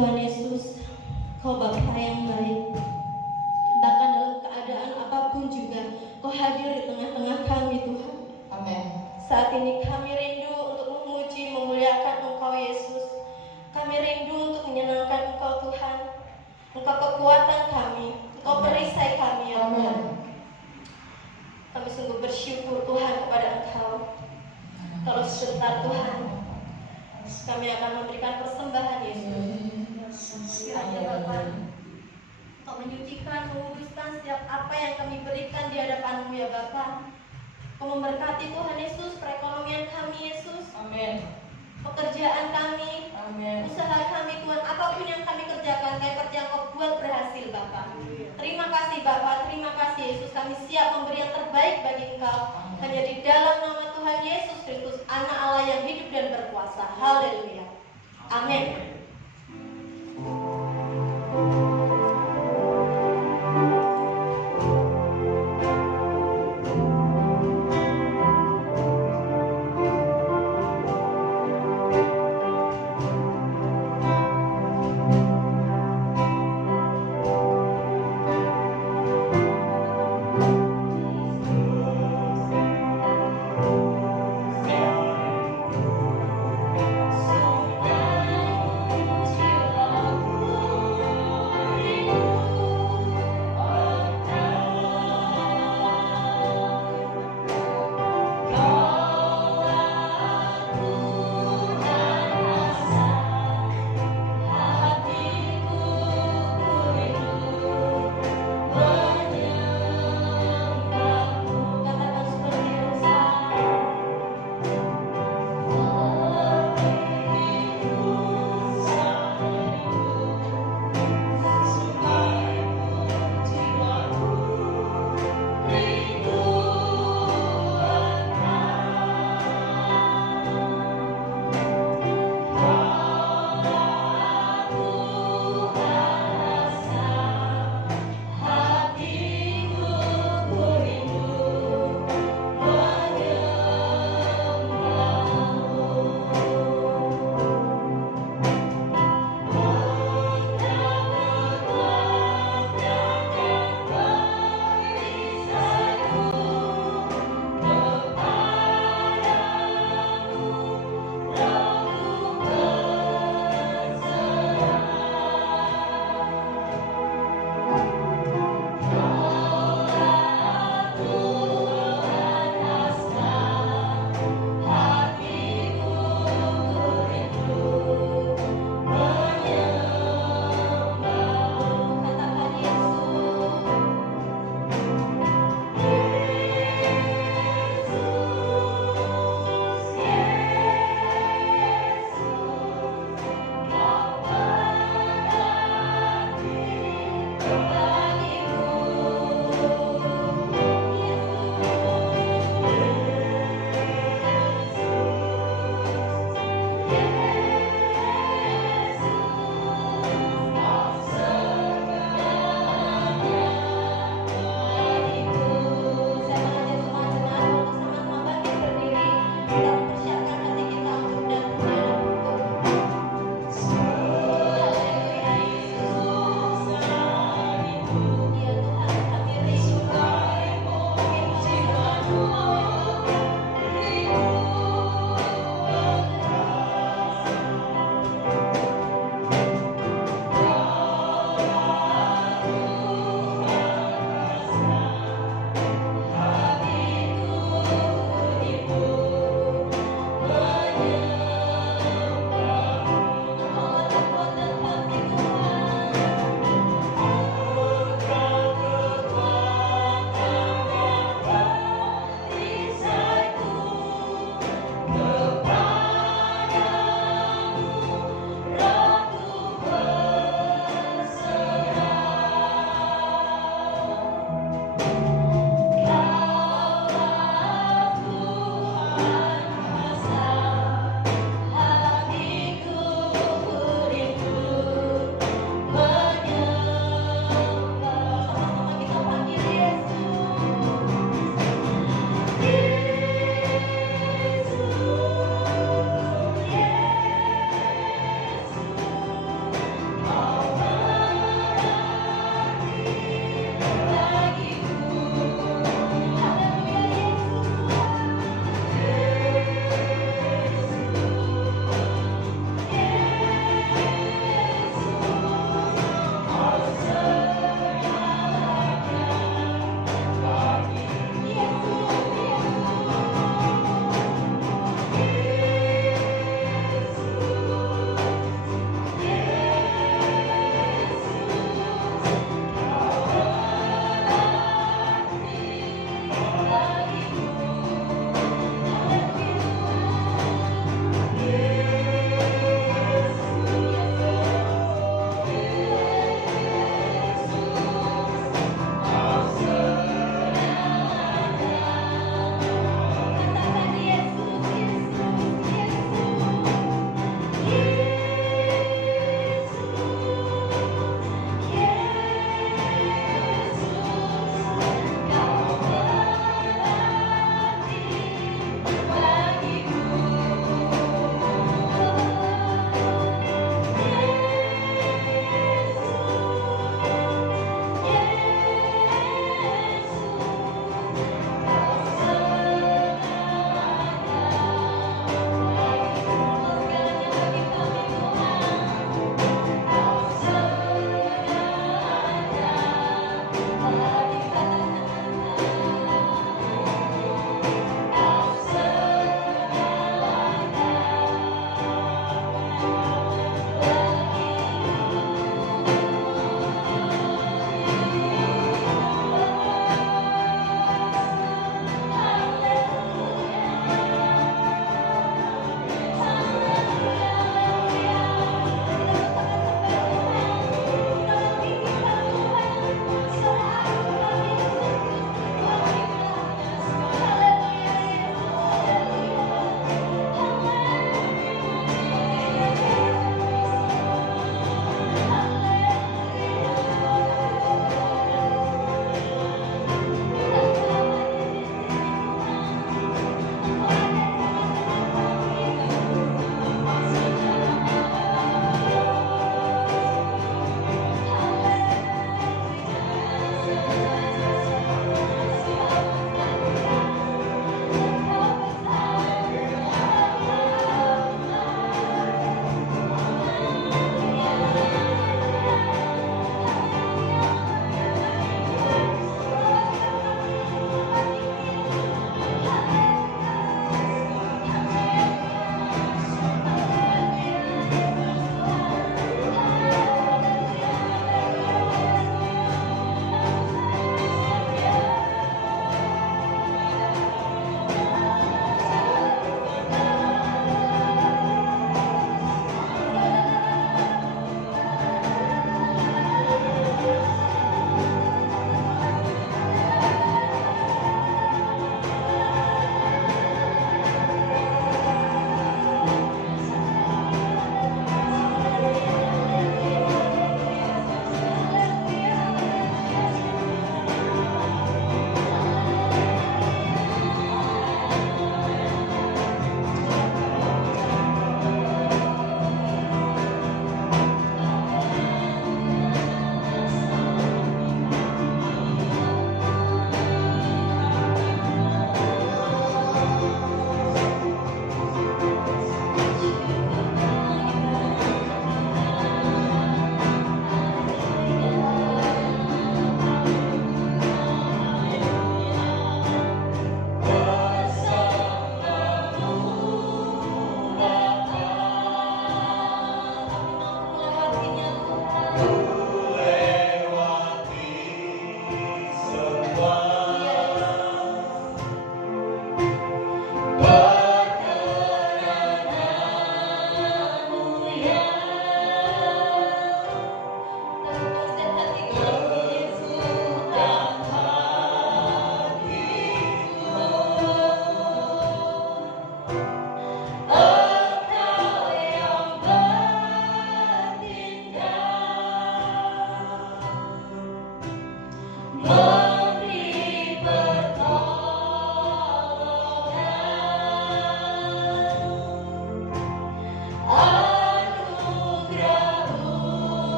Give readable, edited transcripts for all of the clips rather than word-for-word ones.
Tuhan Yesus, Kau Bapa yang baik. Bahkan dalam keadaan apapun juga Kau hadir di tengah-tengah kami, Tuhan. Amin. Saat ini kami rindu untuk memuji, memuliakan Engkau Yesus. Kami rindu untuk menyenangkan Engkau Tuhan. Engkau kekuatan kami, Engkau perisai kami ya Tuhan. Kami sungguh bersyukur Tuhan kepada Engkau. Kalau sebentar Tuhan, kami akan memberikan persembahan Yesus. Kiranya Bapa, Engkau menyucikan, menguduskan setiap apa yang kami berikan di hadapan-Mu ya Bapa. Kau memberkati Tuhan Yesus, perekonomian kami Yesus. Amin. Pekerjaan kami, Amin. usaha kami Tuhan, apapun yang kami kerjakan, seperti yang Kau buat berhasil Bapa. Terima kasih Bapa, terima kasih Yesus. Kami siap memberi yang terbaik bagi Engkau. Hanya di dalam nama Tuhan Yesus Kristus, Anak Allah yang hidup dan berkuasa. Haleluya. Amin.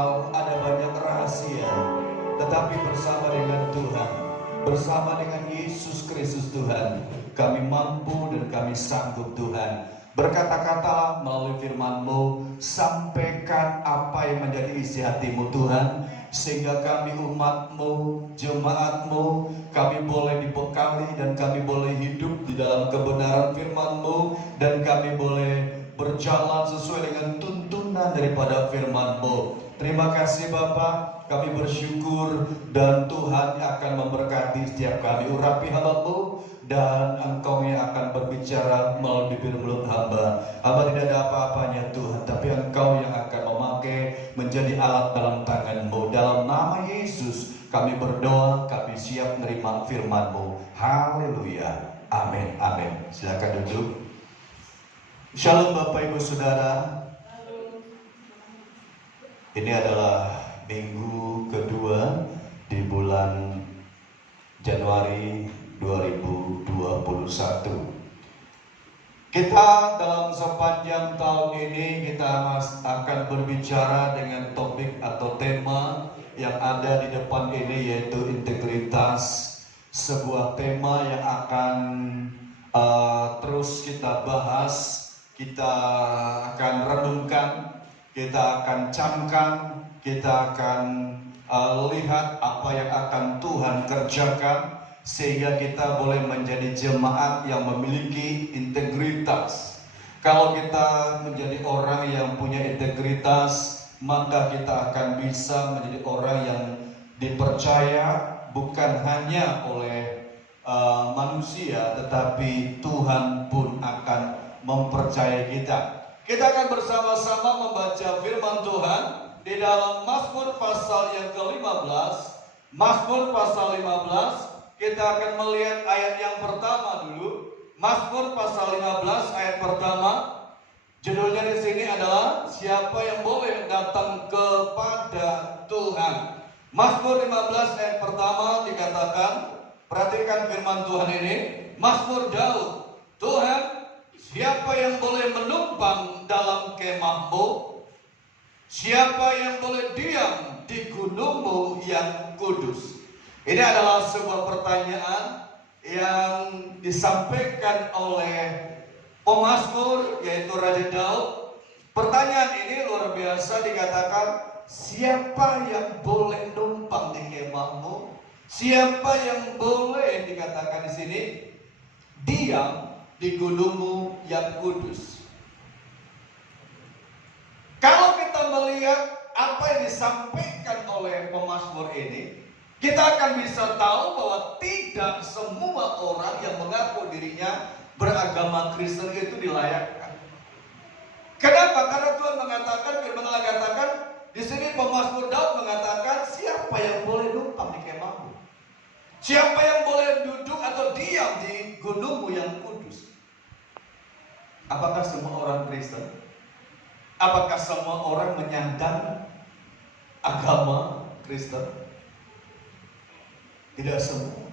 hal, ada banyak rahasia, tetapi bersama dengan Tuhan, bersama dengan Yesus Kristus Tuhan, kami mampu dan kami sanggup Tuhan. Berkata-katalah melalui firman-Mu, sampaikan apa yang menjadi isi hati-Mu Tuhan, sehingga kami umat-Mu, jemaat-Mu, kami boleh dibekali dan kami boleh hidup di dalam kebenaran firman-Mu, dan kami boleh berjalan sesuai dengan tuntunan daripada firman-Mu. Terima kasih Bapa, kami bersyukur dan Tuhan akan memberkati setiap kami. Urapi hamba-Mu dan Engkau yang akan berbicara melalui bibir mulut hamba. Hamba tidak ada apa-apanya Tuhan, tapi Engkau yang akan memakai menjadi alat dalam tangan-Mu. Dalam nama Yesus kami berdoa, kami siap menerima firman-Mu. Haleluya. Amin. Amin. Silakan duduk. Shalom Bapak Ibu Saudara. Ini adalah minggu kedua di bulan Januari 2021. Kita dalam sepanjang tahun ini kita akan berbicara dengan topik atau tema yang ada di depan ini, yaitu integritas. Sebuah tema yang akan terus kita bahas, kita akan renungkan, kita akan camkan, kita akan lihat apa yang akan Tuhan kerjakan, sehingga kita boleh menjadi jemaat yang memiliki integritas. Kalau kita menjadi orang yang punya integritas, maka kita akan bisa menjadi orang yang dipercaya bukan hanya oleh manusia, tetapi Tuhan pun akan mempercayai kita. Kita akan bersama-sama membaca firman Tuhan di dalam Mazmur pasal yang ke-15. Mazmur pasal 15, kita akan melihat ayat yang pertama dulu. Mazmur pasal 15 ayat pertama. Judulnya di sini adalah siapa yang boleh datang kepada Tuhan. Mazmur 15 ayat pertama dikatakan, perhatikan firman Tuhan ini, Mazmur Daud. Tuhan, siapa yang boleh menumpang dalam kemah-Mu? Siapa yang boleh diam di gunung-Mu yang kudus? Ini adalah sebuah pertanyaan yang disampaikan oleh pemazmur, yaitu Raja Daud. Pertanyaan ini luar biasa, dikatakan, siapa yang boleh numpang di kemah-Mu? Siapa yang boleh, dikatakan di sini, diam di gunung-Mu yang kudus? Kalau kita melihat apa yang disampaikan oleh pemazmur ini, kita akan bisa tahu bahwa tidak semua orang yang mengaku dirinya beragama Kristen itu dilayakkan. Kenapa? Karena Tuhan mengatakan, firman Allah katakan, di sini pemazmur Daud mengatakan, siapa yang boleh numpang di kemah-Mu? Siapa yang boleh duduk atau diam di gunung-Mu yang kudus? Apakah semua orang Kristen? Apakah semua orang menyandang agama Kristen? Tidak semua.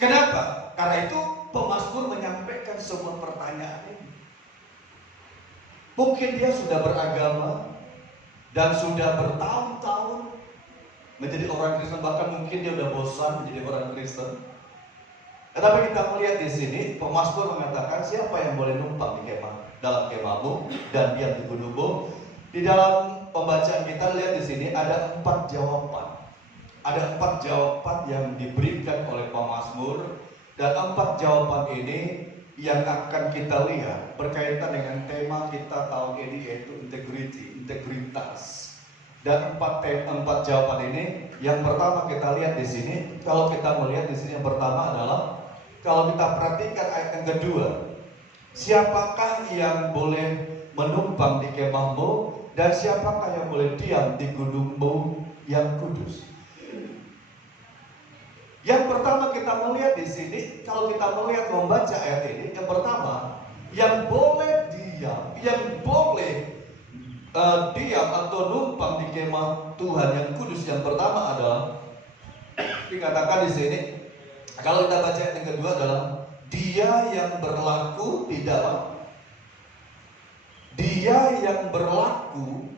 Kenapa? Karena itu pemazmur menyampaikan sebuah pertanyaan ini. Mungkin dia sudah beragama dan sudah bertahun-tahun menjadi orang Kristen, bahkan mungkin dia sudah bosan menjadi orang Kristen. Tetapi kita melihat di sini pemazmur mengatakan, siapa yang boleh numpang di dalam kemah-Mu dan diam di gunung-Mu? Di dalam pembacaan kita lihat di sini ada 4 jawaban. Ada 4 jawaban yang diberikan oleh pemazmur, dan 4 jawaban ini yang akan kita lihat berkaitan dengan tema kita tahun ini, yaitu integritas. Dan 4 jawaban ini, yang pertama kita lihat di sini, kalau kita melihat di sini yang pertama adalah, kalau kita perhatikan ayat yang kedua, siapakah yang boleh menumpang di kemah-Mu dan siapakah yang boleh diam di gunung-Mu yang kudus? Yang pertama kita melihat di sini, kalau kita melihat membaca ayat ini, yang pertama, yang boleh diam, yang boleh diam atau numpang di kemah Tuhan yang kudus, yang pertama adalah dikatakan di sini, kalau kita baca ayat yang kedua adalah dia yang berlaku di dalam, dia yang berlaku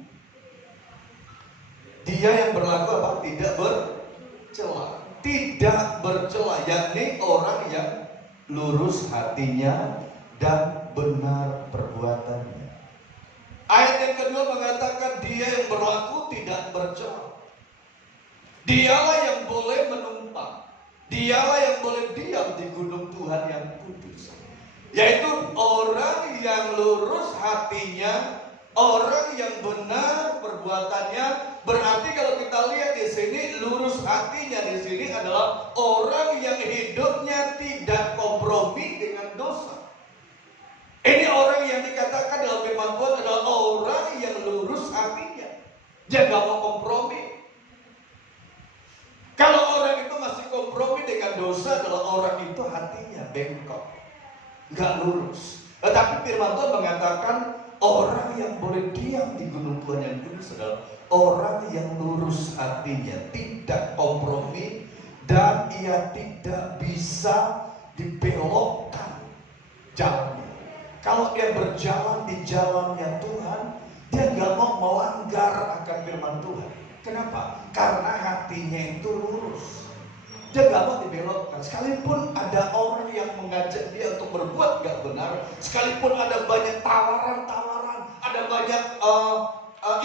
Dia yang berlaku apa? Tidak bercela. Tidak bercela, yakni orang yang lurus hatinya dan benar perbuatannya. Ayat yang kedua mengatakan dia yang berlaku tidak bercela. Dialah yang boleh menumpang. Dialah yang boleh diam di gunung Tuhan yang kudus. Yaitu orang yang lurus hatinya, orang yang benar perbuatannya. Berarti kalau kita lihat di sini, lurus hatinya di sini adalah orang yang hidupnya tidak kompromi dengan dosa. Ini orang yang dikatakan dalam firman Tuhan adalah orang yang lurus hatinya. Dia gak mau kompromi. Kalau orang itu masih kompromi dengan dosa, adalah orang itu hatinya bengkok, gak lurus. Tetapi firman Tuhan mengatakan orang yang boleh diam di gunung Tuhan yang kudus adalah orang yang lurus hatinya, tidak kompromi, dan ia tidak bisa dibelokkan jalannya. Kalau dia berjalan di jalannya Tuhan, dia gak mau melanggar akan firman Tuhan. Kenapa? Karena hatinya itu lurus. Dia gak mau dibelokkan. Sekalipun ada orang yang mengajak dia untuk berbuat gak benar, sekalipun ada banyak tawaran-tawaran, ada banyak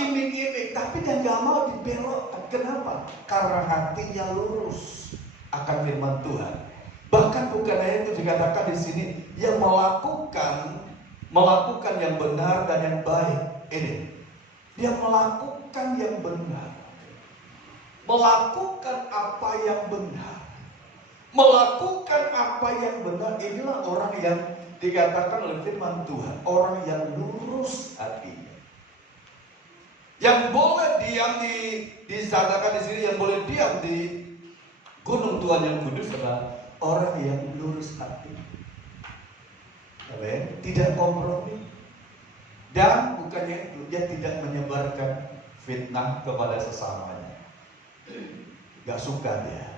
iming-iming, tapi dia gak mau dibelokkan. Kenapa? Karena hatinya lurus akan firman Tuhan. Bahkan bukan hanya itu, dikatakan di sini yang melakukan yang benar dan yang baik. Ini dia melakukan yang benar, melakukan apa yang benar, melakukan apa yang benar. Inilah orang yang dikatakan oleh firman Tuhan, orang yang lurus hatinya. Yang boleh diam disatakan di sini, yang boleh diam di gunung Tuhan yang kudus adalah orang yang lurus hati. Amen. Tidak kompromi. Dan bukannya itu, dia tidak menyebarkan fitnah kepada sesamanya. Gak suka dia.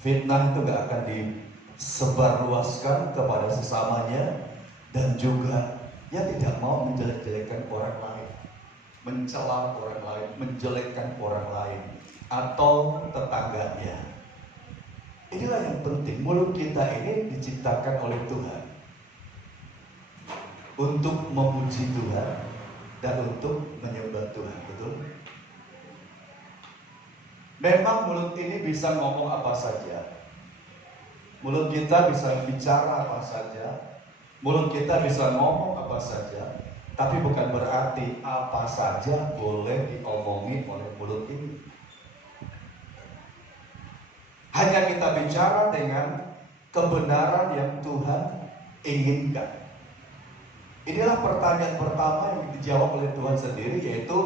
Fitnah itu gak akan disebarluaskan kepada sesamanya. Dan juga dia tidak mau menjelek-jelekan orang lain, mencela orang lain, menjelekkan orang lain atau tetangganya. Inilah yang penting. Mulut kita ini diciptakan oleh Tuhan untuk memuji Tuhan dan untuk menyembah Tuhan, betul? Memang mulut ini bisa ngomong apa saja. Mulut kita bisa bicara apa saja. Mulut kita bisa ngomong apa saja. Tapi bukan berarti apa saja boleh diomongi oleh mulut ini. Hanya kita bicara dengan kebenaran yang Tuhan inginkan. Inilah pertanyaan pertama yang dijawab oleh Tuhan sendiri, yaitu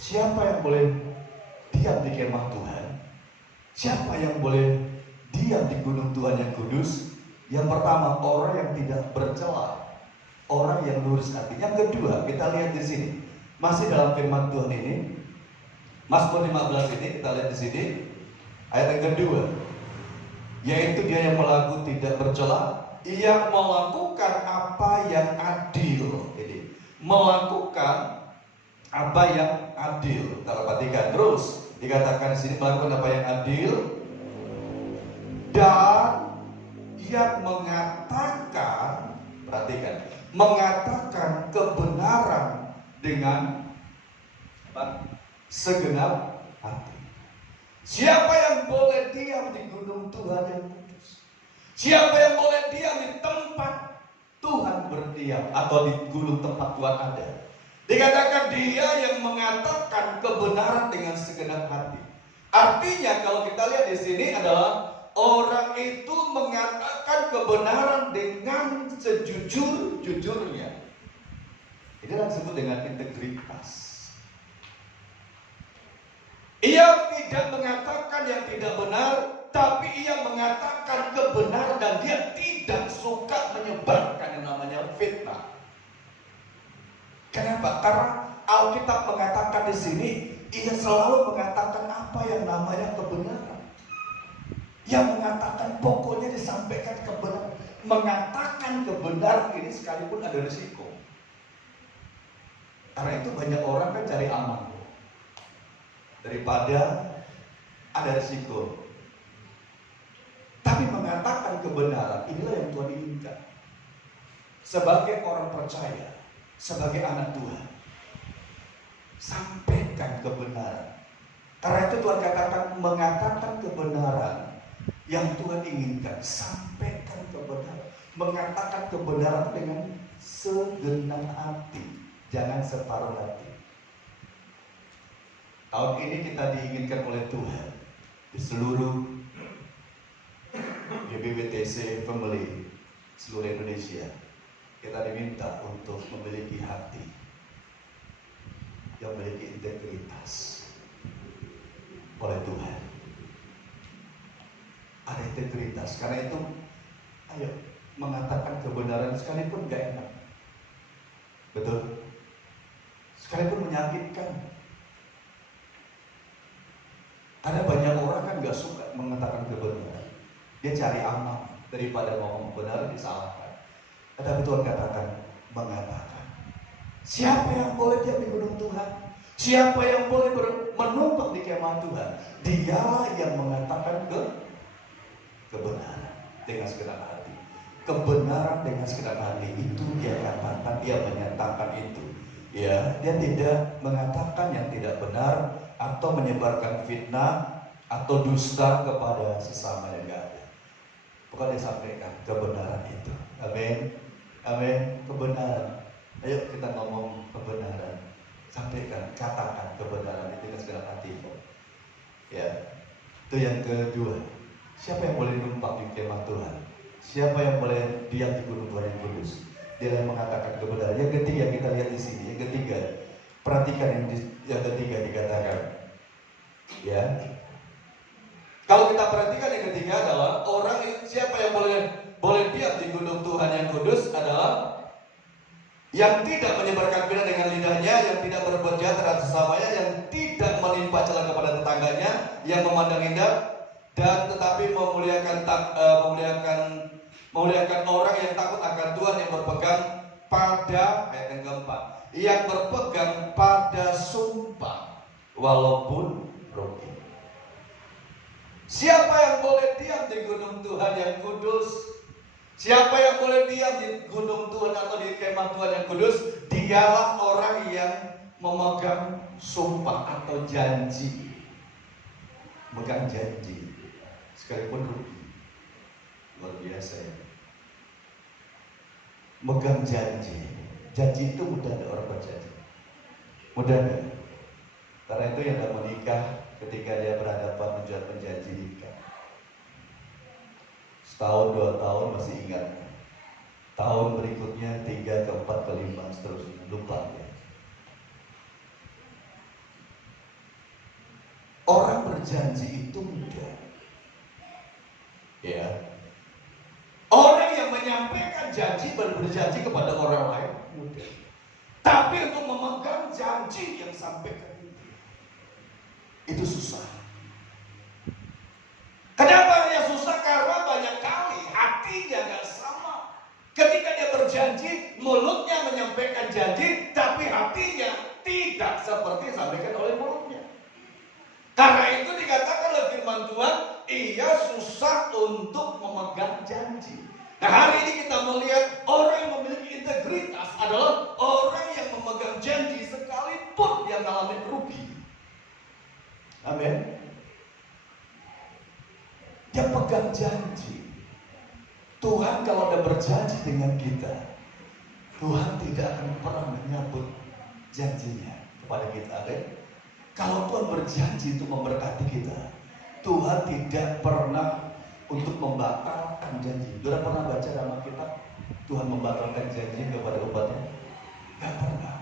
siapa yang boleh diam di kemah Tuhan? Siapa yang boleh diam di gunung Tuhan yang kudus? Yang pertama, orang yang tidak bercela, orang yang lurus hati. Yang kedua, kita lihat di sini, masih dalam firman Tuhan ini, Mazmur 15 ini, kita lihat di sini, ayat yang kedua, yaitu dia yang melakukan tidak bercela, ia melakukan apa yang adil. Jadi, melakukan apa yang adil. Kita perhatikan terus, dikatakan di sini melakukan apa yang adil dan yang mengatakan, perhatikan, mengatakan kebenaran dengan apa? Segenap hati. Siapa yang boleh diam di gunung Tuhan yang kudus? Siapa yang boleh diam di tempat Tuhan berdiam atau di gunung tempat Tuhan ada? Dikatakan dia yang mengatakan kebenaran dengan segenap hati. Artinya kalau kita lihat di sini adalah orang itu mengatakan kebenaran dengan sejujur-jujurnya. Ini yang disebut dengan integritas. Ia tidak mengatakan yang tidak benar, tapi ia mengatakan kebenaran dan dia tidak suka menyebarkan yang namanya fitnah. Kenapa? Karena Alkitab mengatakan di sini, ia selalu mengatakan apa yang namanya kebenaran. Yang mengatakan pokoknya disampaikan kebenaran. Mengatakan kebenaran ini sekalipun ada risiko. Karena itu banyak orang kan cari aman. daripada ada risiko. Tapi mengatakan kebenaran, inilah yang Tuhan inginkan. Sebagai orang percaya, sebagai anak Tuhan, sampaikan kebenaran. Karena itu Tuhan katakan, mengatakan kebenaran yang Tuhan inginkan. Sampaikan kebenaran. Mengatakan kebenaran dengan segenap hati, jangan separuh hati. Tahun ini kita diinginkan oleh Tuhan di seluruh GBBTC Family seluruh Indonesia. Kita diminta untuk memiliki hati yang memiliki integritas oleh Tuhan. Ada integritas. Karena itu, ayo mengatakan kebenaran sekalipun gak enak. Betul? Sekalipun menyakitkan. Ada banyak orang kan gak suka mengatakan kebenaran. Dia cari aman daripada ngomong benar disalahkan. Tetapi Tuhan katakan, mengatakan. Siapa yang boleh diam di gunung Tuhan? Siapa yang boleh menumpang di kemah Tuhan? Dialah yang mengatakan kebenaran dengan segenap hati. Kebenaran dengan segenap hati itu dia katakan, dia menyatakan itu. Ya, dia tidak mengatakan yang tidak benar atau menyebarkan fitnah atau dusta kepada sesama yang gak ada. Bukan dia sampaikan kebenaran itu. Amin. Amin. Kebenaran. Ayo kita ngomong kebenaran. Sampaikan, katakan kebenaran itu dengan segala hati. Ya. Itu yang kedua. Siapa yang boleh numpang di kemah Tuhan? Siapa yang boleh diam di gunung Tuhan yang kudus? Dia yang mengatakan kebenaran. Yang ketiga kita lihat di sini. Yang ketiga, perhatikan yang ketiga dikatakan. Ya. Kalau kita perhatikan yang ketiga adalah orang siapa yang boleh diam di gunung Tuhan yang kudus adalah yang tidak menyebarkan fitnah dengan lidahnya, yang tidak berbuat jahat terhadap sesamanya, yang tidak menimpa celah kepada tetangganya, yang memandang indah dan tetapi memuliakan orang yang takut akan Tuhan, yang berpegang pada ayat yang keempat, yang berpegang pada sumpah walaupun rugi. Siapa yang boleh diam di gunung Tuhan yang kudus? Siapa yang boleh diam di gunung Tuhan atau di kemah Tuhan yang kudus? Dialah orang yang memegang sumpah atau janji. Memegang janji sekalipun rugi. Luar biasa ya. Megang janji. Janji itu mudah ada orang berjanji. Mudah ada. Karena itu yang dah menikah ketika dia berhadapan menjanji nikah. Setahun, 2 tahun masih ingat. Tahun berikutnya 3, ke 4, ke 5 seterusnya lupa ya. Orang berjanji itu mudah. Ya. Orang yang menyampaikan janji berjanji kepada orang lain mudah. Tapi untuk memegang janji yang sampaikan itu susah. Kenapa dia susah? Karena banyak kali hatinya gak sama. Ketika dia berjanji, mulutnya menyampaikan janji, tapi hatinya tidak seperti disampaikan oleh mulutnya. Karena itu dikatakan oleh firman Tuhan, ia susah untuk memegang janji. Nah, hari ini kita melihat orang yang memiliki integritas adalah orang yang memegang janji sekalipun dia mengalami rugi. Amin. Dia pegang janji. Tuhan kalau ada berjanji dengan kita, Tuhan tidak akan pernah menyambut janjinya kepada kita. Amin. Kalau Tuhan berjanji untuk memberkati kita, Tuhan tidak pernah untuk membatalkan janji. Sudah pernah baca dalam kitab Tuhan membatalkan janji kepada umatnya? Tidak pernah.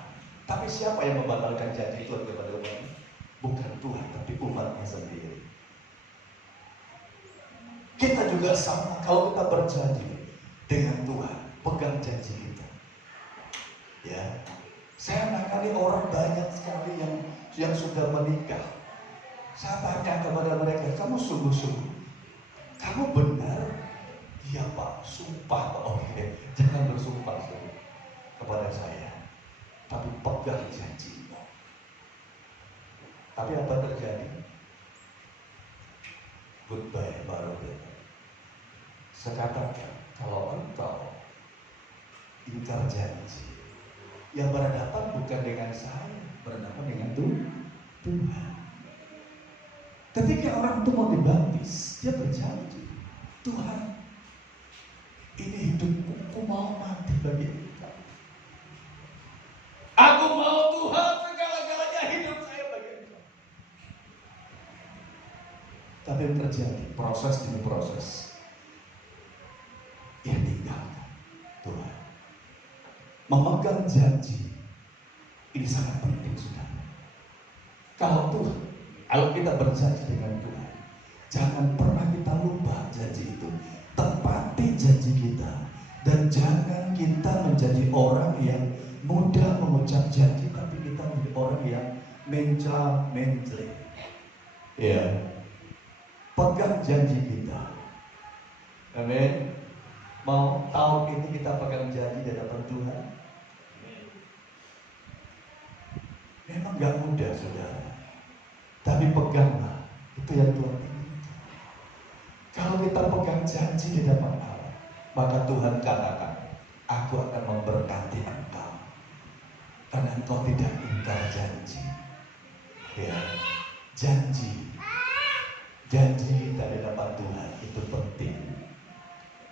Tapi siapa yang membatalkan janji Tuhan kepada umatnya? Bukan Tuhan, tapi umatnya sendiri. Kita juga sama. Kalau kita berjanji dengan Tuhan, pegang janji kita. Ya, saya nakali orang banyak sekali yang sudah menikah. Saya tanya kepada mereka, kamu sungguh-sungguh, kamu benar? Iya Pak, sumpah Pak. Oke, jangan bersumpah kepada saya, tapi pegang janjimu. Tapi apa terjadi? Goodbye baru datang. Saya katakan, kalau engkau ingkar janji, yang berhadapan bukan dengan saya, berhadapan dengan Tuhan. Ketika orang itu mau dibaptis, dia berjanji, Tuhan, ini hidupku, aku mau mati bagi Engkau. Aku mau Tuhan segala-galanya hidup saya bagi Engkau. Tapi yang terjadi, proses demi proses, ia tinggalkan Tuhan. Memegang janji ini sangat penting, saudara. Kalau kita berjanji dengan Tuhan, jangan pernah kita lupa janji itu. Tepati janji kita, dan jangan kita menjadi orang yang mudah mengucap janji, tapi kita menjadi orang yang mencela-mencela. Ya, pegang janji kita. Amin. Mau tahun ini kita pegang janji di hadapan Tuhan. Memang gak mudah, saudara. Tapi peganglah, itu yang Tuhan inginkan. Kalau kita pegang janji di hadapan Allah, maka Tuhan katakan, aku akan memberkati engkau, karena engkau tidak ingkar janji. Ya, janji kita di hadapan Tuhan itu penting.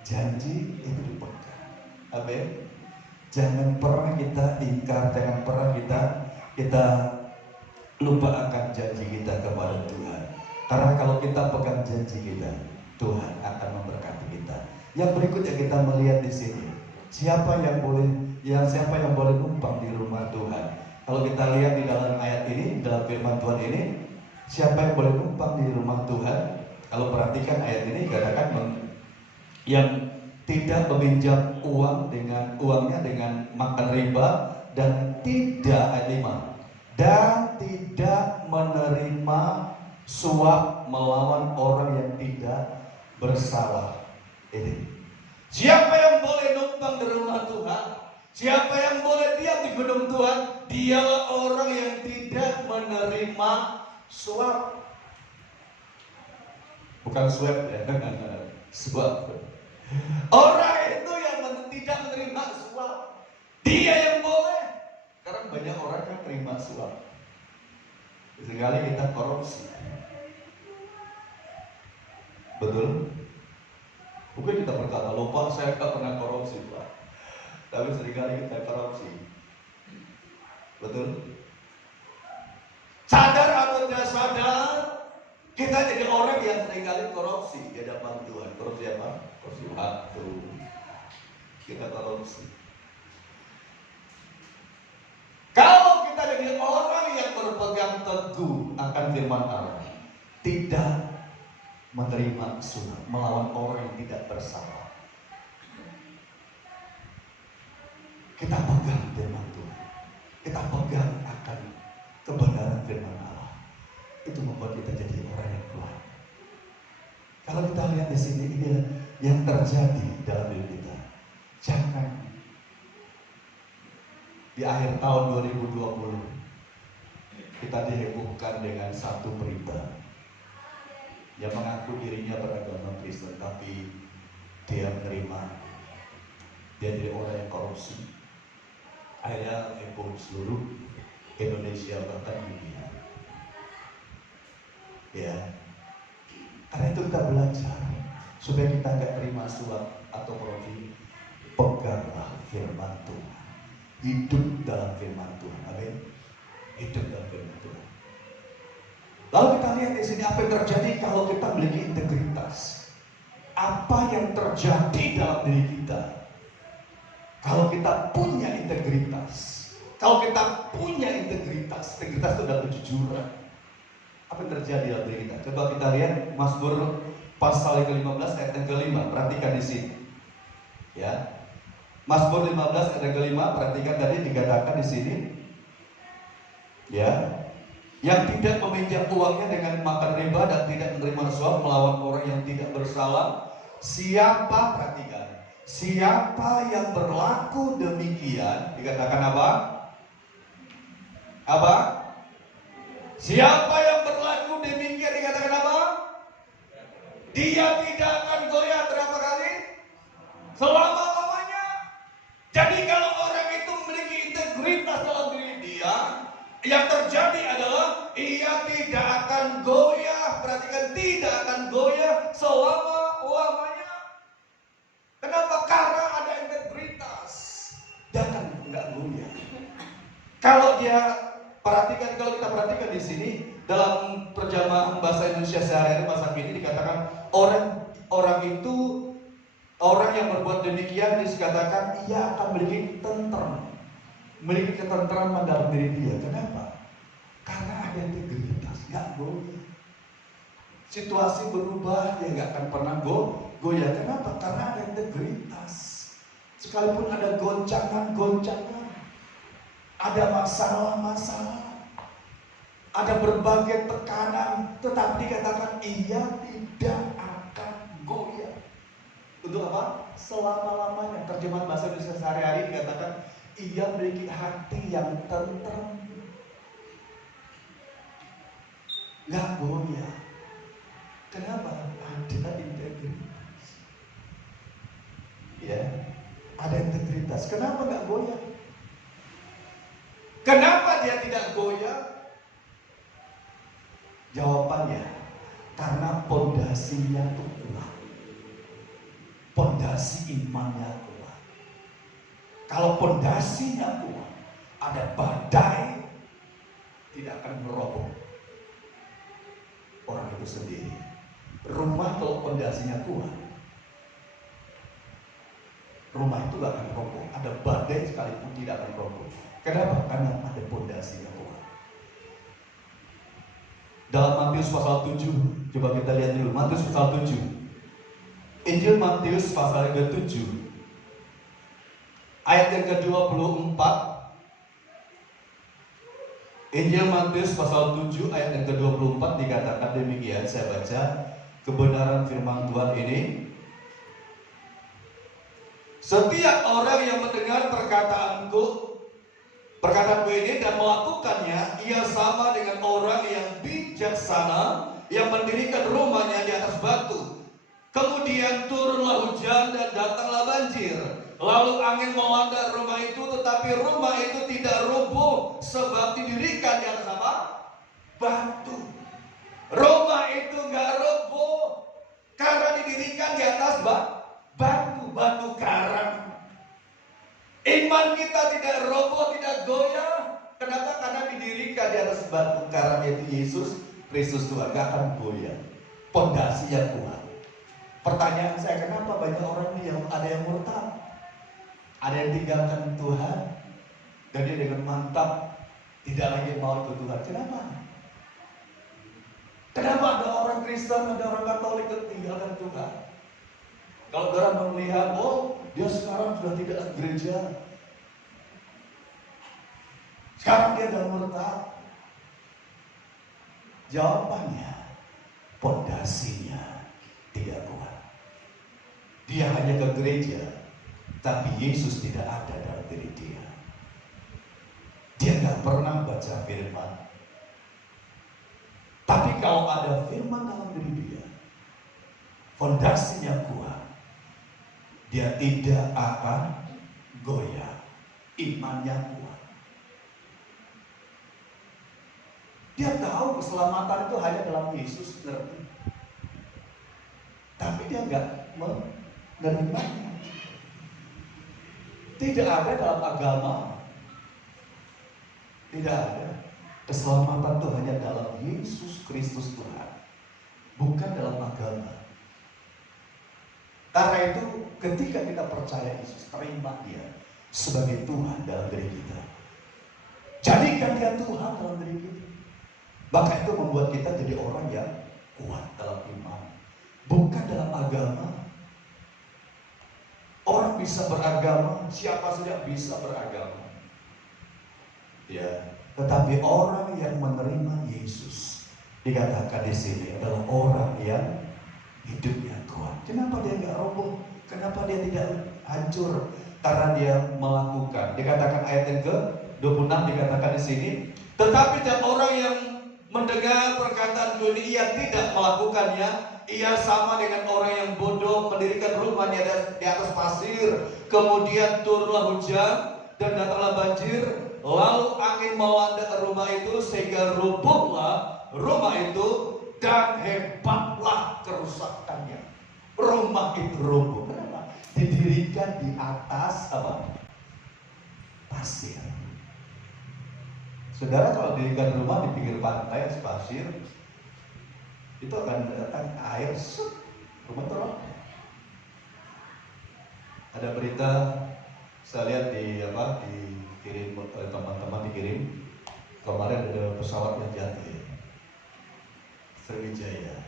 Janji itu dipegang. Amin. Jangan pernah kita ingkar, jangan pernah kita lupa akan janji kita kepada Tuhan. Karena kalau kita pegang janji kita, Tuhan akan memberkati kita. Yang berikutnya kita melihat di sini, siapa yang boleh numpang di rumah Tuhan. Kalau kita lihat di dalam ayat ini, dalam firman Tuhan ini, siapa yang boleh numpang di rumah Tuhan? Kalau perhatikan ayat ini, katakan yang tidak meminjam uangnya dengan makan riba, dan tidak, ayat 5, dan tidak menerima suap melawan orang yang tidak bersalah. Ini siapa yang boleh numpang di rumah Tuhan? Siapa yang boleh diam di gedung Tuhan? Dialah orang yang tidak menerima suap. Bukan suap ya, suap. Orang itu yang tidak menerima suap, dia yang boleh. Sekarang banyak orang yang terima suap. Sekali kita korupsi. Betul? Mungkin kita berkata, lupa saya tak pernah korupsi, Pak. Tapi seringkali kita korupsi. Betul? Sadar atau tidak sadar, kita jadi orang yang seringkali korupsi di hadapan Tuhan. Korupsi apa? Korupsi waktu. Kita korupsi. Kalau kita jadi orang yang berpegang teguh akan firman Allah, tidak menerima suap melawan orang yang tidak bersalah, kita pegang firman Tuhan, kita pegang akan kebenaran firman Allah, itu membuat kita jadi orang yang kuat. Kalau kita lihat di sini, ini yang terjadi dalam diri kita. Jangan di akhir tahun 2020 kita dihebohkan dengan satu berita yang mengaku dirinya beragama Kristen, tapi dia jadi orang yang korupsi. Akhirnya heboh seluruh Indonesia, bahkan dunia. Ya, karena itu kita belajar supaya kita nggak terima suap atau korupsi. Peganglah firman Tuhan, hidup dalam firman Tuhan. Amin. Hidup dalam firman Tuhan. Lalu kita lihat di sini apa yang terjadi kalau kita memiliki integritas. Apa yang terjadi dalam diri kita kalau kita punya integritas? Kalau kita punya integritas itu adalah kejujuran. Apa yang terjadi dalam diri kita? Coba kita lihat Mazmur pasal ke-15 ayat yang ke-5. Perhatikan di sini. Ya. Mazmur 15 ayat yang ke-5, perhatikan tadi dikatakan di sini. Ya. Yang tidak meminjam uangnya dengan makan riba dan tidak menerima suap melawan orang yang tidak bersalah. Siapa, perhatikan, siapa yang berlaku demikian, dikatakan apa? Apa? Siapa yang berlaku demikian dikatakan apa? Dia tidak akan goyah berapa kali? Selama-lamanya. Jadi kalau orang itu memiliki integritas dalam diri dia, yang terjadi adalah ia tidak akan goyah. Perhatikan, tidak akan goyah selama-lamanya. Kenapa? Karena ada integritas. Dia akan nggak goyah. Kalau dia perhatikan, kalau kita perhatikan di sini dalam terjemahan bahasa Indonesia sehari-hari masa kini dikatakan orang itu, orang yang berbuat demikian dikatakan ia akan memiliki tenteram, memiliki ketentraman dalam diri dia. Kenapa? Karena ada integritas, nggak goyah. Situasi berubah, dia nggak akan pernah goyah. Kenapa? Karena ada integritas. Sekalipun ada goncangan-goncangan, ada masalah-masalah, ada berbagai tekanan, tetapi dikatakan ia tidak akan goyah. Untuk apa? Selama-lamanya. Terjemahan bahasa Indonesia sehari-hari dikatakan ia memiliki hati yang tenteram, nggak goyah. Kenapa? Ada integritas. Ya, ada integritas. Kenapa nggak goyah? Kenapa dia tidak goyah? Jawabannya, karena pondasinya itu kuat. Pondasi imannya kuat. Kalau pondasinya kuat, ada badai tidak akan meroboh orang itu sendiri. Rumah kalau pondasinya kuat, rumah itu gak akan roboh. Ada badai sekalipun tidak akan roboh. Kenapa? Karena ada pondasinya kuat. Dalam Matius pasal 7, coba kita lihat dulu. Matius pasal 7. Injil Matius pasal yang ke-7, ayat yang ke-24. Injil Matius pasal 7 ayat yang ke-24 dikatakan demikian. Saya baca kebenaran firman Tuhan ini. Setiap orang yang mendengar perkataanku ini dan melakukannya, ia sama dengan orang yang bijaksana yang mendirikan rumahnya di atas batu. Kemudian turunlah hujan dan datanglah banjir. Lalu angin melanda rumah itu, tetapi rumah itu tidak rubuh sebab didirikan di atas apa? Batu. Rumah itu nggak rubuh karena didirikan di atas batu karang. Iman kita tidak roboh, tidak goyah. Kenapa? Karena didirikan di atas batu karang, yaitu Yesus Kristus Tuhan. Gak akan goyah. Pondasinya kuat. Pertanyaan saya, kenapa banyak orang yang ada yang murtad, ada yang tinggalkan Tuhan, dan dia dengan mantap tidak lagi mau ke Tuhan? Kenapa? Kenapa ada orang Kristen, ada orang Katolik yang tinggalkan Tuhan? Kalau orang melihat, oh dia sekarang sudah tidak ke gereja, sekarang dia sudah murtad. Jawabannya, pondasinya tidak kuat. Dia hanya ke gereja, tapi Yesus tidak ada dalam diri dia. Dia nggak pernah baca firman. Tapi kalau ada firman dalam diri dia, fondasinya kuat, dia tidak akan goyah. Imannya kuat. Dia tahu keselamatan itu hanya dalam Yesus, ngerti. Tapi dia nggak menerimanya. Tidak ada dalam agama. Tidak ada. Keselamatan itu hanya dalam Yesus Kristus Tuhan, bukan dalam agama. Karena itu ketika kita percaya Yesus, terima dia sebagai Tuhan dalam diri kita. Jadikan dia Tuhan dalam diri kita. Maka itu membuat kita jadi orang yang kuat dalam iman, bukan dalam agama. Orang bisa beragama, siapa saja bisa beragama. Ya, tetapi orang yang menerima Yesus dikatakan di sini adalah orang yang hidupnya kuat. Kenapa dia nggak roboh? Kenapa dia tidak hancur? Karena dia melakukan. Dikatakan ayat yang ke-26 dikatakan di sini. Tetapi tiap orang yang mendengar perkataanku ini, ia tidak melakukannya, ia sama dengan orang yang bodoh mendirikan rumahnya di atas pasir. Kemudian turunlah hujan dan datanglah banjir, lalu angin melanda rumah itu sehingga rubuhlah rumah itu dan hebatlah kerusakannya. Rumah itu rubuh. Kenapa? Didirikan di atas apa? Pasir. Saudara, kalau didirikan rumah di pinggir pantai pasir, itu akan datang air, rumah itu roboh. Ada berita saya lihat dikirim oleh teman-teman, dikirim kemarin ada pesawat yang jatuh, Sriwijaya,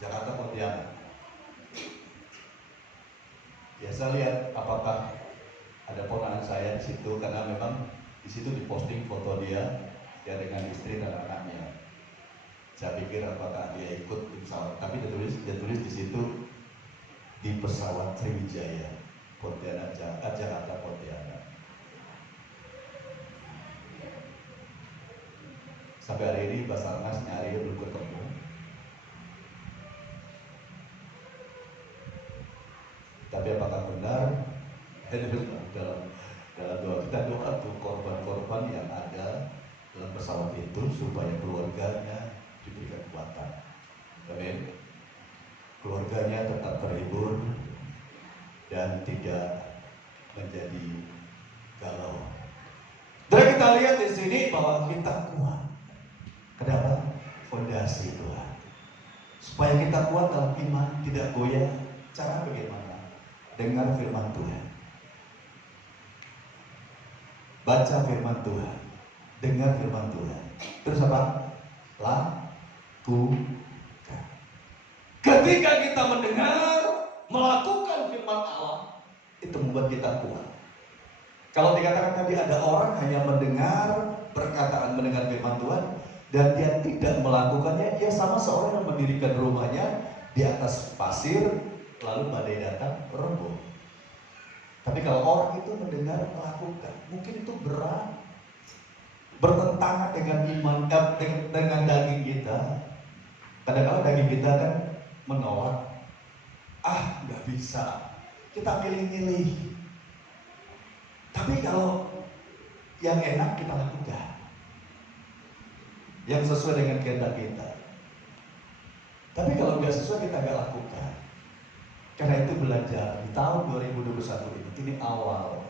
Jakarta Pontianak. Ya, saya lihat apakah ada ponakan saya di situ, karena memang di situ diposting foto dia dengan istri dan anaknya. Saya pikir apakah dia ikut di pesawat, tapi dia tulis di situ di pesawat Sriwijaya Pontianak, Jakarta Pontianak. Sampai hari ini Basarnas nyari belum ketemu. Tapi apakah benar? Dalam doa kita doa untuk korban-korban yang ada dalam pesawat itu supaya keluarganya diberikan kekuatan. Amin. Keluarganya tetap terhibur dan tidak menjadi galau. Dan kita lihat di sini bahwa kita kuat. Kenapa? Fondasi Tuhan. Supaya kita kuat dalam iman, tidak goyah. Cara bagaimana? Dengar firman Tuhan. Baca firman Tuhan. Dengar firman Tuhan. Terus apa? Lakukan. Ketika kita mendengar, melakukan firman Allah, itu membuat kita kuat. Kalau dikatakan tadi ada orang hanya mendengar mendengar firman Tuhan dan dia tidak melakukannya, dia sama seorang yang mendirikan rumahnya di atas pasir, lalu badai datang, roboh. Tapi kalau orang itu mendengar, melakukan, mungkin itu berat, bertentangan dengan iman, dengan daging kita. Kadang-kadang daging kita kan menolak, nggak bisa, kita milih-milih. Tapi kalau yang enak kita lakukan, yang sesuai dengan kehendak kita. Tapi kalau nggak sesuai kita nggak lakukan. Karena itu belajar di tahun 2021 ini awal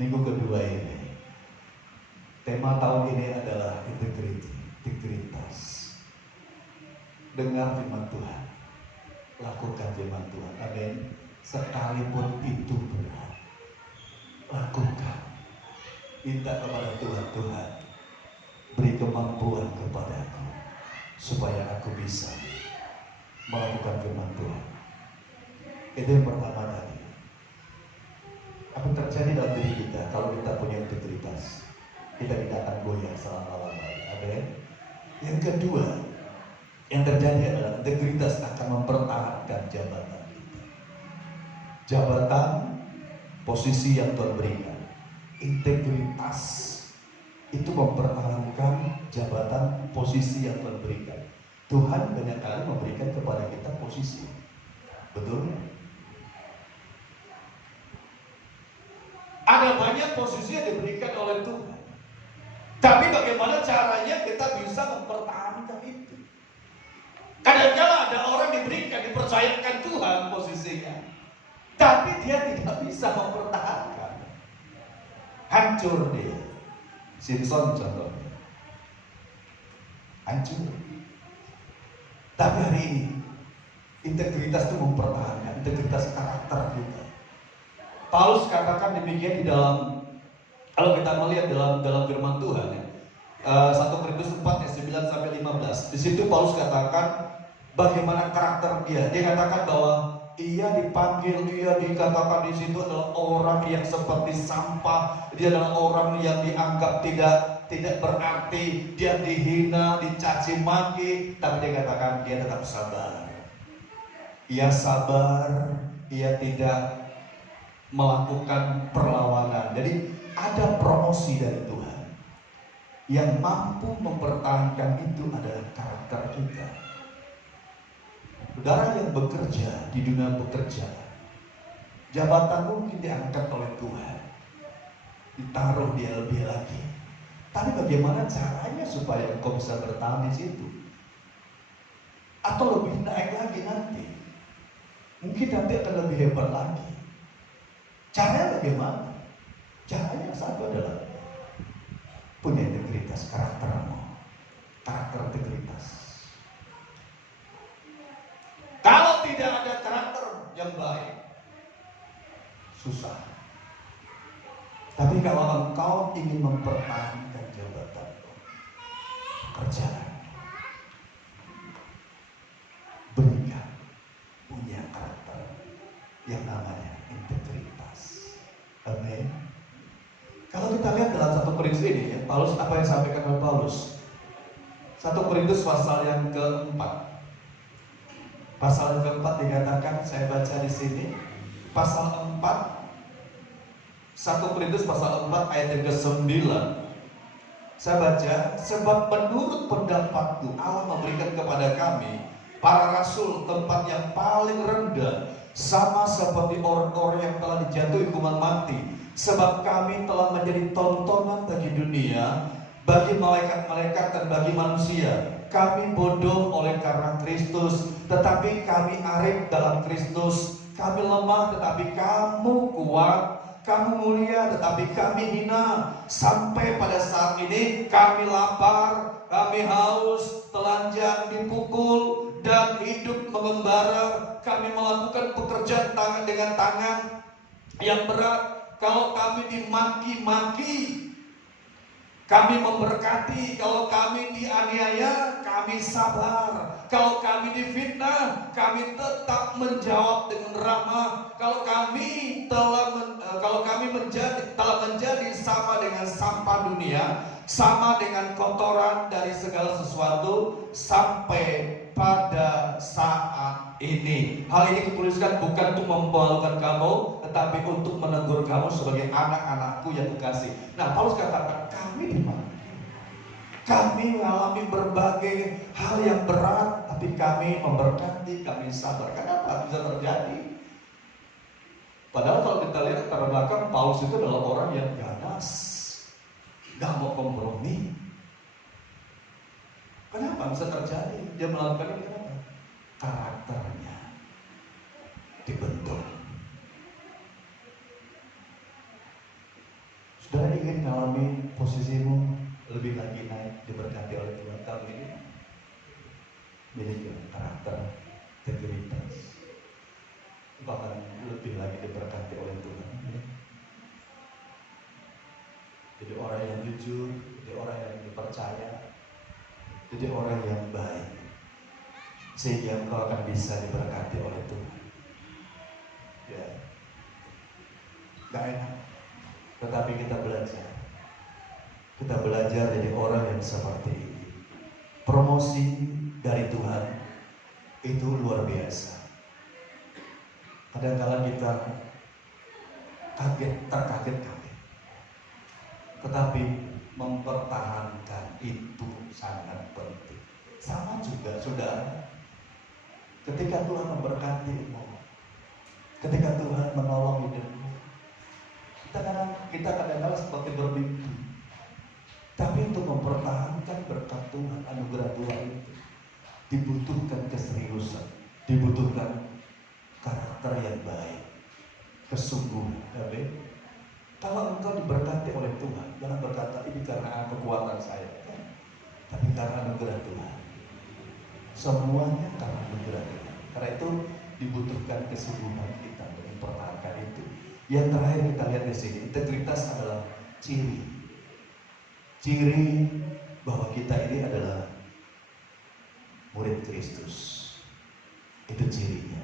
minggu kedua ini. Tema tahun ini adalah integritas. Dengar firman Tuhan, lakukan firman Tuhan. Amin. Sekalipun itu berat, lakukan. Minta kepada Tuhan, Tuhan, beri kemampuan kepadaku supaya aku bisa melakukan firman Tuhan. Itu yang pertama tadi. Apa yang terjadi dalam diri kita kalau kita punya integritas? Kita tidak akan goyah selama-lamanya. Amin. Yang kedua, yang terjadi adalah integritas akan mempertahankan jabatan kita. Jabatan, posisi yang Tuhan berikan. Integritas itu mempertahankan jabatan, posisi yang Tuhan berikan. Tuhan banyak kali memberikan kepada kita posisi. Betul? Ada banyak posisi yang diberikan oleh Tuhan. Tapi bagaimana caranya kita bisa mempertahankan itu? Kadang-kadang ada orang diberikan, dipercayakan Tuhan posisinya, tapi dia tidak bisa mempertahankan. Hancur dia. Simpson contohnya. Hancur. Tapi hari ini integritas itu mempertahankan, integritas karakter kita. Paulus katakan demikian di dalam, kalau kita melihat dalam firman Tuhan ya, 1 Korintus 4 ayat 9 sampai 15. Di situ Paulus katakan bagaimana karakter dia. Dia katakan bahwa ia dipanggil, ia dikatakan di situ adalah orang yang seperti sampah. Dia adalah orang yang dianggap tidak berarti, dia dihina, dicaci maki, tapi dia katakan dia tetap sabar. Ia sabar, ia tidak melakukan perlawanan. Jadi ada promosi dari Tuhan. Yang mampu mempertahankan itu adalah karakter kita. Saudara yang bekerja di dunia pekerjaan, jabatan mungkin diangkat oleh Tuhan, ditaruh di LB lagi. Tapi bagaimana caranya supaya engkau bisa bertahan di situ? Atau lebih naik lagi nanti? Mungkin nanti akan lebih hebat lagi. Caranya bagaimana? Caranya satu adalah punya integritas, karakter integritas. Kalau tidak ada karakter yang baik, susah. Tapi kalau engkau ingin mempertahankan jabatan pekerjaan, berikan punya karakter yang namanya integritas. Amin. Kalau kita lihat dalam 1 Korintus ini, ya, Paulus apa yang disampaikan oleh Paulus? 1 Korintus pasal yang keempat. Pasal yang keempat dikatakan, saya baca di sini, pasal 4, 1 Korintus pasal 4 ayat yang ke-9. Saya baca, sebab menurut pendapatku Allah memberikan kepada kami para rasul tempat yang paling rendah, sama seperti orang-orang yang telah dijatuhi hukuman mati. Sebab kami telah menjadi tontonan bagi dunia, bagi malaikat-malaikat dan bagi manusia. Kami bodoh oleh karena Kristus, tetapi kami arif dalam Kristus. Kami lemah tetapi kamu kuat. Kamu mulia tetapi kami hina. Sampai pada saat ini kami lapar, kami haus, telanjang, dipukul, dan hidup mengembara. Kami melakukan pekerjaan tangan dengan tangan yang berat. Kalau kami dimaki-maki, kami memberkati. Kalau kami dianiaya, kami sabar. Kalau kami difitnah, kami tetap menjawab dengan ramah. Kalau kami telah menjadi sama dengan sampah dunia, sama dengan kotoran dari segala sesuatu, sampai pada saat ini. Hal ini kutuliskan bukan untuk memalukan kamu, tetapi untuk menegur kamu sebagai anak-anakku yang kukasih. Nah, Paulus katakan, kami di mana? Kami mengalami berbagai hal yang berat, tapi kami memberkati, kami sabar. Kenapa bisa terjadi? Padahal kalau kita lihat latar belakang, Paulus itu adalah orang yang ganas, gak mau kompromi. Kenapa bisa terjadi? Dia melakukan ini kenapa? Karakternya dibentuk. Saudara ingin mengalami posisimu lebih lagi naik, diberkati oleh Tuhan, kamu ini miliki karakter integritas, bahkan lebih lagi diberkati oleh Tuhan. Jadi orang yang jujur, jadi orang yang dipercaya, jadi orang yang baik, sehingga engkau akan bisa diberkati oleh Tuhan. Ya, gak enak, tetapi kita belajar. Kita belajar jadi orang yang seperti ini. Promosi dari Tuhan itu luar biasa. Kadang-kadang kita terkaget-kaget, tetapi mempertahankan itu sangat penting. Sama juga saudara, ketika Tuhan memberkatimu, ketika Tuhan menolong hidupmu, kita kadang-kadang seperti bermimpi. Tapi untuk mempertahankan berkat Tuhan, anugerah Tuhan itu dibutuhkan keseriusan, dibutuhkan karakter yang baik, kesungguhan. Amin. Kalau engkau diberkati oleh Tuhan, jangan berkata ini karena kekuatan saya, tapi karena anugerah Tuhan. Semuanya karena anugerah Tuhan. Karena itu dibutuhkan kesungguhan kita untuk mempertahankan itu. Yang terakhir kita lihat di sini, integritas adalah ciri bahwa kita ini adalah murid Kristus. Itu cirinya.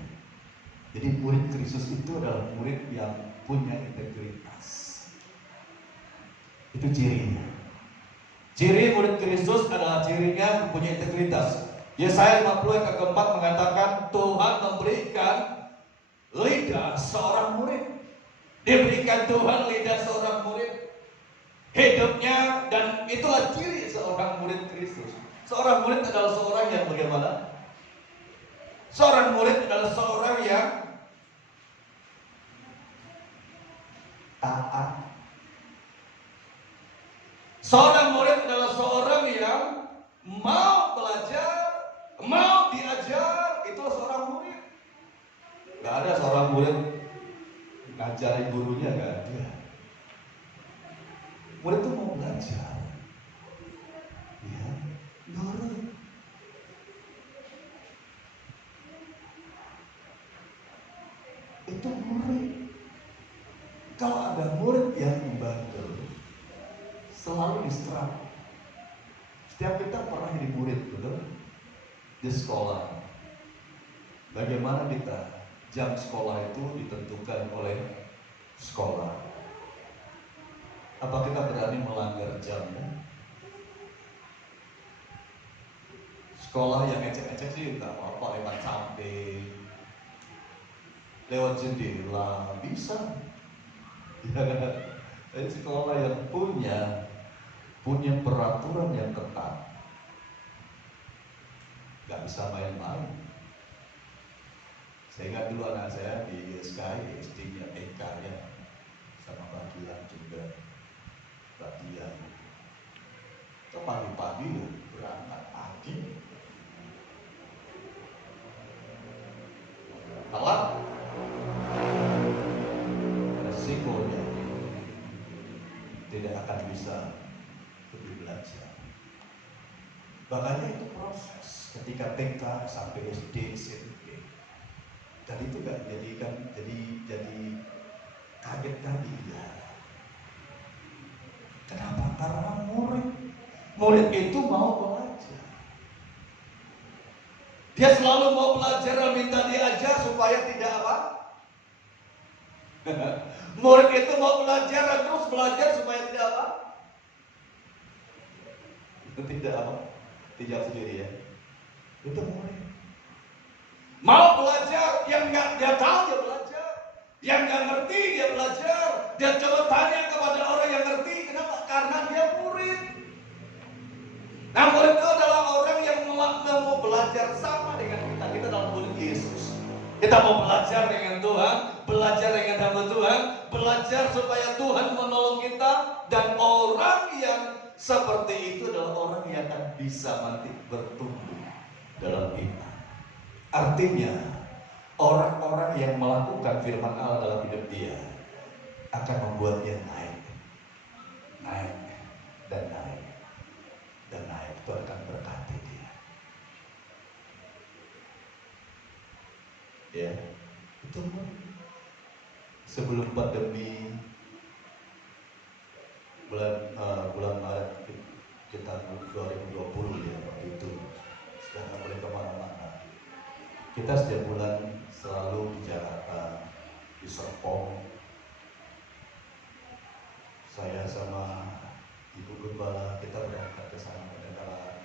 Jadi murid Kristus itu adalah murid yang punya integritas. Itu cirinya. Ciri murid Kristus adalah cirinya punya integritas. Yesaya 50 ayat keempat mengatakan Tuhan memberikan lidah seorang murid. Diberikan Tuhan lidah seorang murid. hidupnya, dan itulah ciri seorang murid Kristus. Seorang murid adalah seorang yang bagaimana? Seorang murid adalah seorang yang taat. Seorang murid adalah seorang yang mau belajar, mau diajar. Itulah seorang murid. Gak ada seorang murid ngajarin gurunya, gak ada. Murid itu mau belajar, ya, nurut. Itu murid. Kalau ada murid yang membandel, selalu diserang. Setiap kita pernah jadi murid, betul? Di sekolah. Bagaimana kita? Jam sekolah itu ditentukan oleh sekolah. Apa kita berani melanggar jamnya? Sekolah yang ecek-ecek sih nggak apa-apa, lewat samping, lewat jendela, bisa. Ya, jadi sekolah yang punya peraturan yang ketat, nggak bisa main-main. Saya ingat dulu anak saya di GSKI, SD-nya TK ya, sama Pak Gilang juga, Pak Dian. Itu pagi-pagi loh, berangkat pagi. Telat, resikonya tidak akan bisa pergi belajar. Makanya itu proses ketika TK sampai SD, SMP. Dan itu gak jadi kaget tadi ya. Kenapa? Karena murid itu mau belajar. Dia selalu mau belajar dan minta diajar supaya tidak apa? Murid itu mau belajar dan terus belajar supaya tidak apa? Itu tidak apa? Tidak sendiri ya. Itu murid. Mau belajar, yang nggak dia tahu dia belajar, yang nggak ngerti dia belajar, dia coba tanya kepada orang yang ngerti. Kenapa? Karena dia murid. Nah, murid itu adalah orang yang mau belajar sama dengan kita. Kita adalah murid Yesus. Kita mau belajar dengan Tuhan, belajar dengan nama Tuhan, belajar supaya Tuhan menolong kita. Dan orang yang seperti itu adalah orang yang akan bisa nanti bertumbuh dalam iman. Artinya, orang-orang yang melakukan firman Allah dalam hidup dia akan membuat dia naik, dan naik. Itu akan berkati dia. Ya, itu sebelum pandemi bulan Maret kita 2020 ya, waktu itu sudah nggak boleh kemana-mana. Kita setiap bulan selalu di Jakarta, di Serpong. Saya sama Ibu Gembala kita berangkat ke sana kadang-kadang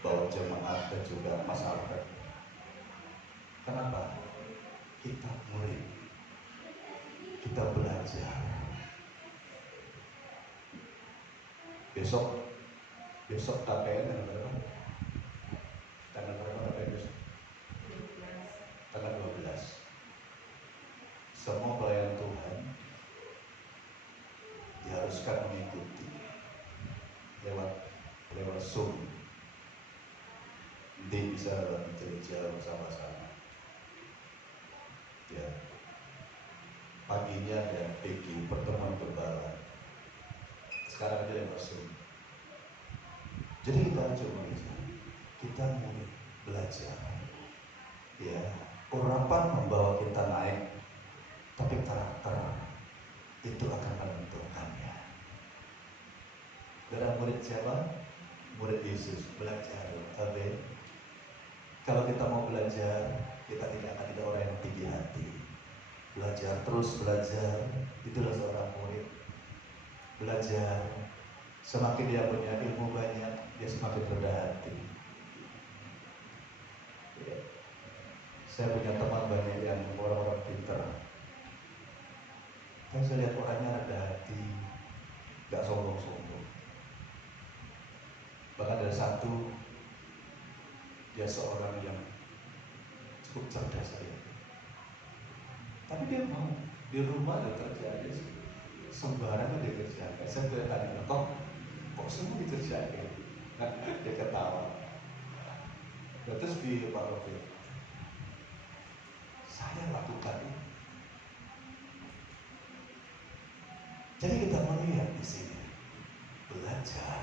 bawa jemaat dan juga Mas Albert. Kenapa? Kita murid, kita belajar. Besok KPN tanggal berapa? Tanggal berapa KPN besok? Tanggal 12. Semua pelayan Tuhan diharuskan mengikuti lewat Zoom. Nanti bisa berbicara bersama-sama. Ya. Paginya ada PG, pertemuan gembala. Sekarang dia lewat Zoom. Jadi kita coba kita mau belajar. Ya, urapan membawa kita naik, tapi karakter itu akan menentukannya. Darah murid siapa? Murid Yesus. Belajar. Amin. Kalau kita mau belajar, kita tidak akan ada orang yang tinggi hati. Belajar, terus belajar. Itulah seorang murid. Belajar. Semakin dia punya ilmu banyak, dia semakin rendah hati. Ya. Saya punya teman banyak yang orang-orang pintar. Saya lihat orangnya rendah hati, nggak sombong-sombong. Bahkan ada satu, dia seorang yang cukup cerdas saya. Tapi dia mau di rumah dia kerja aja sih. Sembarangan dia kerjakan. Saya bertanya, kok semua dikerjakan? Dia ketawa. Dan terus di Pak Robert, saya lakukan ini. Jadi kita melihat di sini, belajar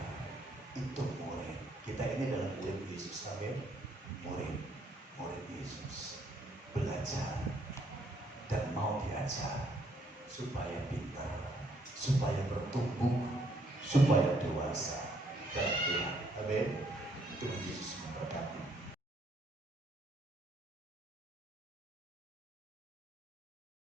itu murid. Kita ini adalah murid Yesus, amin. Murid Yesus. Belajar dan mau diajar supaya pintar, supaya bertumbuh, supaya dewasa dalam Tuhan. Amin.